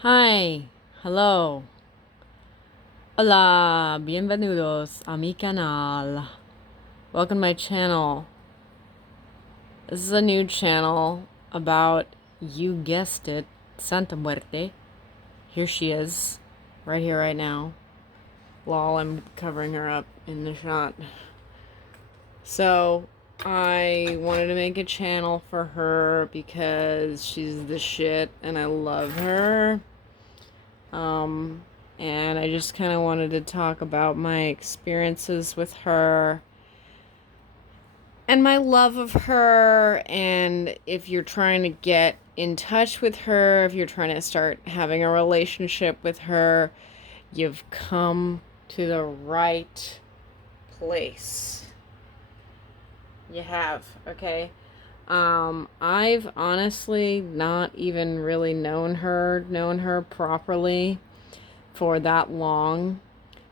Hi, hello, hola, bienvenidos a mi canal. Welcome to my channel. This is a new channel about, you guessed it, Santa Muerte. Here she is, right here, right now. Lol, I'm covering her up in the shot. So, I wanted to make a channel for her because she's the shit and I love her. Um, and I just kind of wanted to talk about my experiences with her and my love of her. And if you're trying to get in touch with her, if you're trying to start having a relationship with her, you've come to the right place. You have, okay? I've honestly not even really known her properly for that long,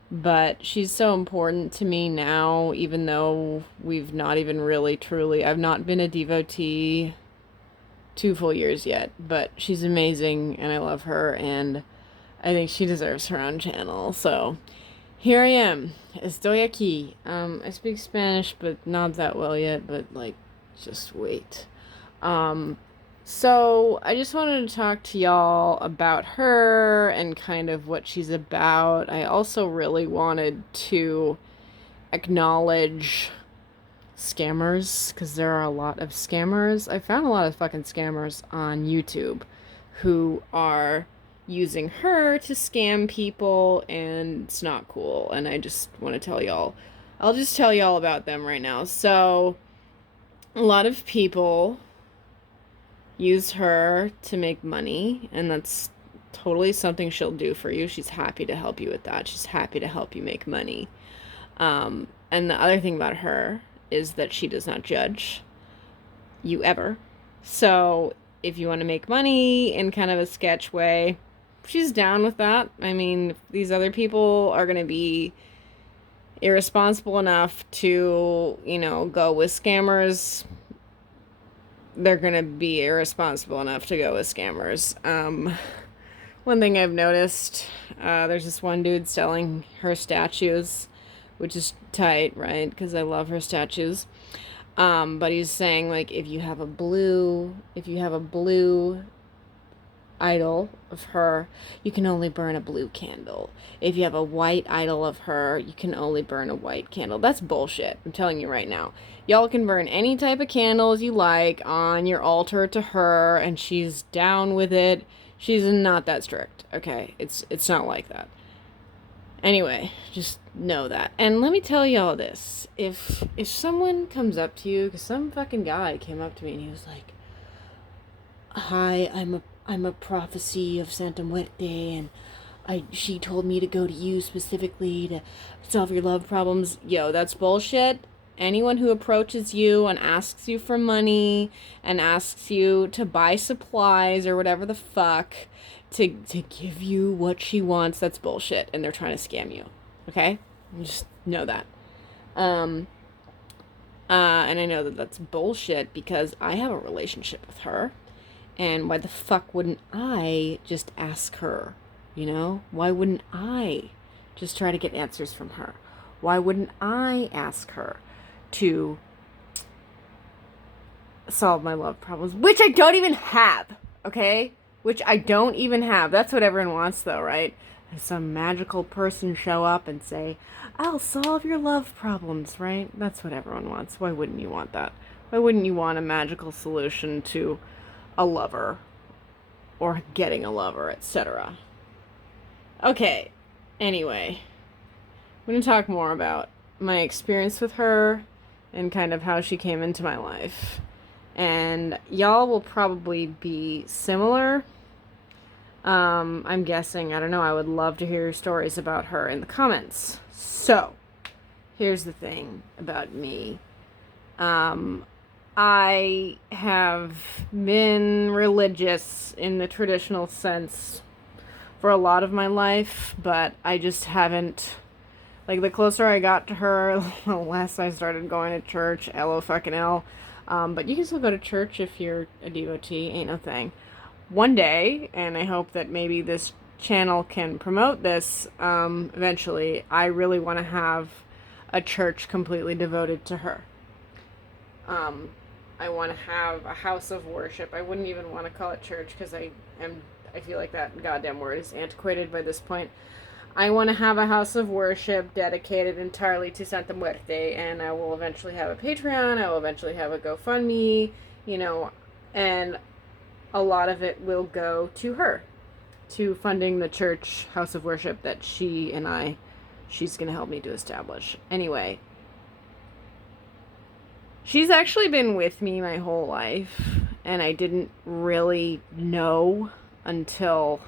but she's so important to me now, even though we've not even really truly, I've not been a devotee 2 full years yet, but she's amazing and I love her and I think she deserves her own channel. So here I am. Estoy aquí. I speak Spanish, but not that well yet, but like, just wait. Um, so I just wanted to talk to y'all about her and kind of what she's about. I also really wanted to acknowledge scammers because there are a lot of scammers. I found a lot of fucking scammers on YouTube who are using her to scam people, and it's not cool. And I just want to tell y'all, I'll just tell y'all about them right now. So, a lot of people use her to make money, and that's totally something she'll do for you. She's happy to help you with that. She's happy to help you make money. And the other thing about her is that she does not judge you ever. So if you want to make money in kind of a sketch way, she's down with that. I mean, if these other people are going to be irresponsible enough to, go with scammers, they're going to be irresponsible enough to go with scammers. One thing I've noticed, there's this one dude selling her statues, which is tight, right? Because I love her statues. But he's saying, like, if you have a blue idol of her, you can only burn a blue candle. If you have a white idol of her, you can only burn a white candle. That's bullshit. I'm telling you right now. Y'all can burn any type of candles you like on your altar to her, and she's down with it. She's not that strict, okay? It's not like that. Anyway, just know that. And let me tell y'all this. If someone comes up to you, because some fucking guy came up to me and he was like, "Hi, I'm a prophecy of Santa Muerte, and she told me to go to you specifically to solve your love problems." Yo, that's bullshit. Anyone who approaches you and asks you for money and asks you to buy supplies or whatever the fuck to give you what she wants, that's bullshit, and they're trying to scam you. Okay? Just know that. And I know that that's bullshit because I have a relationship with her. And why the fuck wouldn't I just ask her? Why wouldn't I just try to get answers from her? Why wouldn't I ask her to solve my love problems? Which I don't even have, okay? Which I don't even have. That's what everyone wants, though, right? Have some magical person show up and say, "I'll solve your love problems," right? That's what everyone wants. Why wouldn't you want that? Why wouldn't you want a magical solution to a lover or getting a lover, etc.? Okay, anyway, I'm going to talk more about my experience with her and kind of how she came into my life. And y'all will probably be similar. I'm guessing. I don't know. I would love to hear stories about her in the comments. So, here's the thing about me. I have been religious in the traditional sense for a lot of my life, but I just haven't, like, the closer I got to her, the less I started going to church. LO fucking L. But you can still go to church if you're a devotee, ain't no thing. one day, and I hope that maybe this channel can promote this eventually, I really want to have a church completely devoted to her. I want to have a house of worship. I wouldn't even want to call it church because I feel like that goddamn word is antiquated by this point. I want to have a house of worship dedicated entirely to Santa Muerte, and I will eventually have a Patreon. I will eventually have a GoFundMe, and a lot of it will go to her, to funding the church house of worship that she's going to help me to establish. Anyway, she's actually been with me my whole life, and I didn't really know until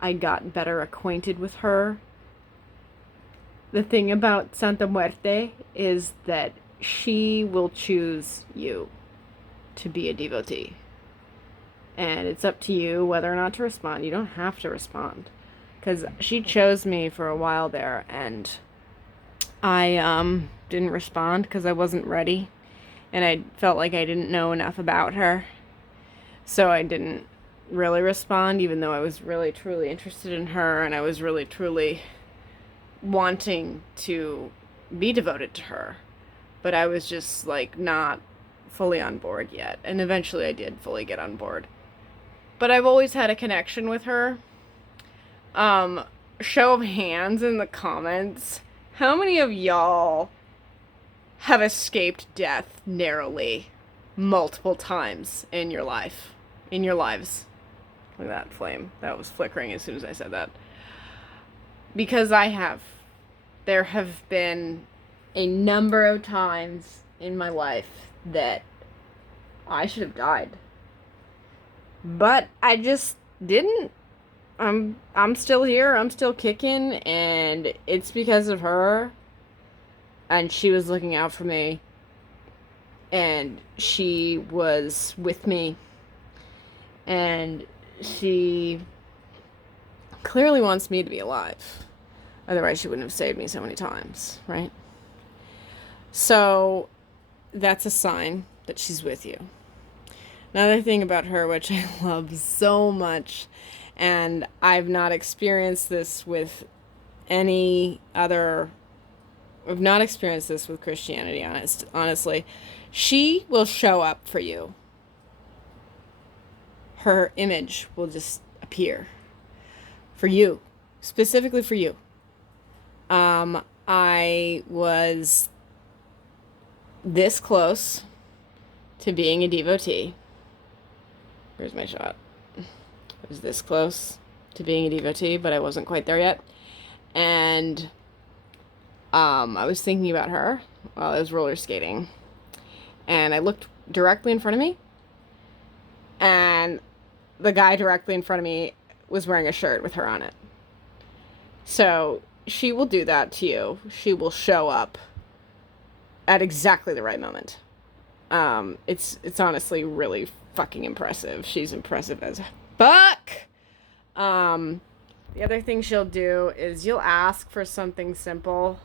I got better acquainted with her. The thing about Santa Muerte is that she will choose you to be a devotee. And it's up to you whether or not to respond. You don't have to respond. Because she chose me for a while there, and I didn't respond because I wasn't ready. And I felt like I didn't know enough about her. So I didn't really respond, even though I was really, truly interested in her, and I was really, truly wanting to be devoted to her. But I was just, not fully on board yet. And eventually I did fully get on board. But I've always had a connection with her. Show of hands in the comments. How many of y'all have escaped death narrowly multiple times in your life? In your lives? Look at that flame. That was flickering as soon as I said that. Because I have. There have been a number of times in my life that I should have died. But I just didn't. I'm still here. I'm still kicking, and it's because of her. And she was looking out for me. And she was with me. And she clearly wants me to be alive. Otherwise, she wouldn't have saved me so many times, right? So that's a sign that she's with you. Another thing about her, which I love so much, and I've not experienced this with any other, I've not experienced this with Christianity, honestly. She will show up for you. Her image will just appear. For you. Specifically for you. I was this close to being a devotee. Here's my shot. I was this close to being a devotee, but I wasn't quite there yet. And I was thinking about her while I was roller skating. And I looked directly in front of me. And the guy directly in front of me was wearing a shirt with her on it. So she will do that to you. She will show up at exactly the right moment. It's honestly really fucking impressive. She's impressive as fuck. The other thing she'll do is you'll ask for something simple,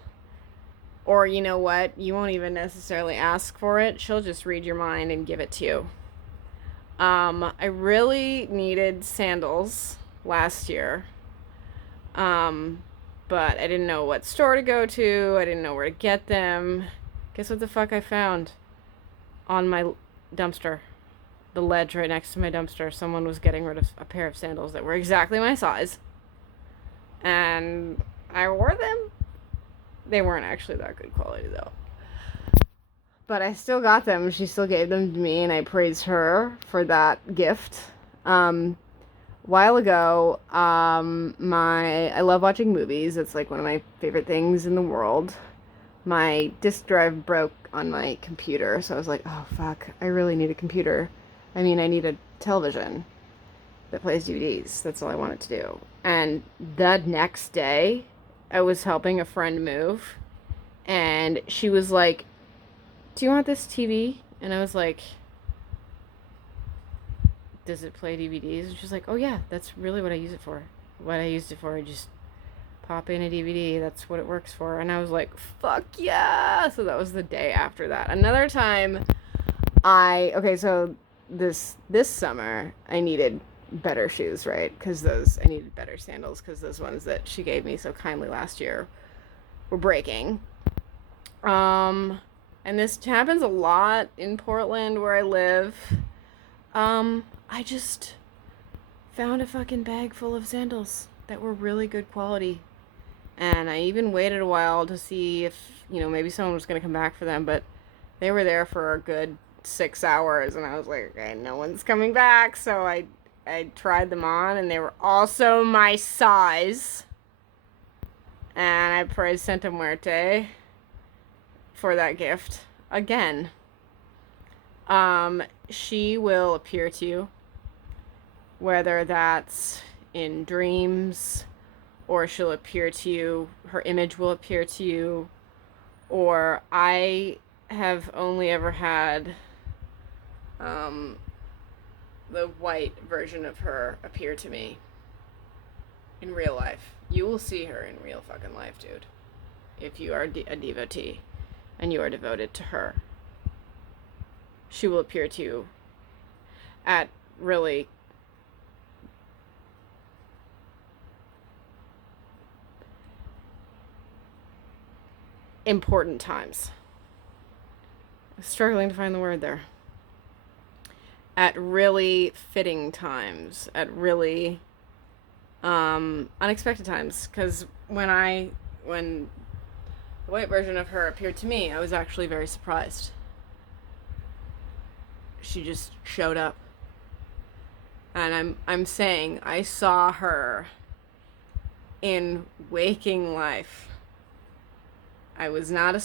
or you know what, you won't even necessarily ask for it. She'll just read your mind and give it to you. I really needed sandals last year. But I didn't know what store to go to. I didn't know where to get them. Guess what the fuck I found? On my dumpster. The ledge right next to my dumpster. Someone was getting rid of a pair of sandals that were exactly my size. And I wore them. They weren't actually that good quality though. But I still got them. She still gave them to me, and I praise her for that gift. While ago, I love watching movies. It's like one of my favorite things in the world. My disk drive broke on my computer, so I was like, oh fuck, I really need a computer. I need a television that plays DVDs. That's all I wanted to do. And the next day, I was helping a friend move, and she was like, do you want this TV? And I was like, does it play DVDs? And she's like, oh yeah, that's really what I use it for. I just pop in a DVD. That's what it works for. And I was like, fuck yeah. So that was the day after that. Another time so this summer I needed better shoes, right? Because I needed better sandals because those ones that she gave me so kindly last year were breaking. And this happens a lot in Portland where I live. I just found a fucking bag full of sandals that were really good quality. And I even waited a while to see if, maybe someone was going to come back for them, but they were there for a good 6 hours, and I was like, okay, no one's coming back, so I tried them on, and they were also my size, and I probably sent a Muerte for that gift again. She will appear to you, whether that's in dreams, or she'll appear to you, her image will appear to you, or I have only ever had the white version of her appear to me in real life. You will see her in real fucking life, dude, if you are a devotee and you are devoted to her. She will appear to you at really important times. I'm struggling to find the word there. At really fitting times, at really unexpected times. Because when the white version of her appeared to me, I was actually very surprised. She just showed up, and I'm saying I saw her in waking life. I was not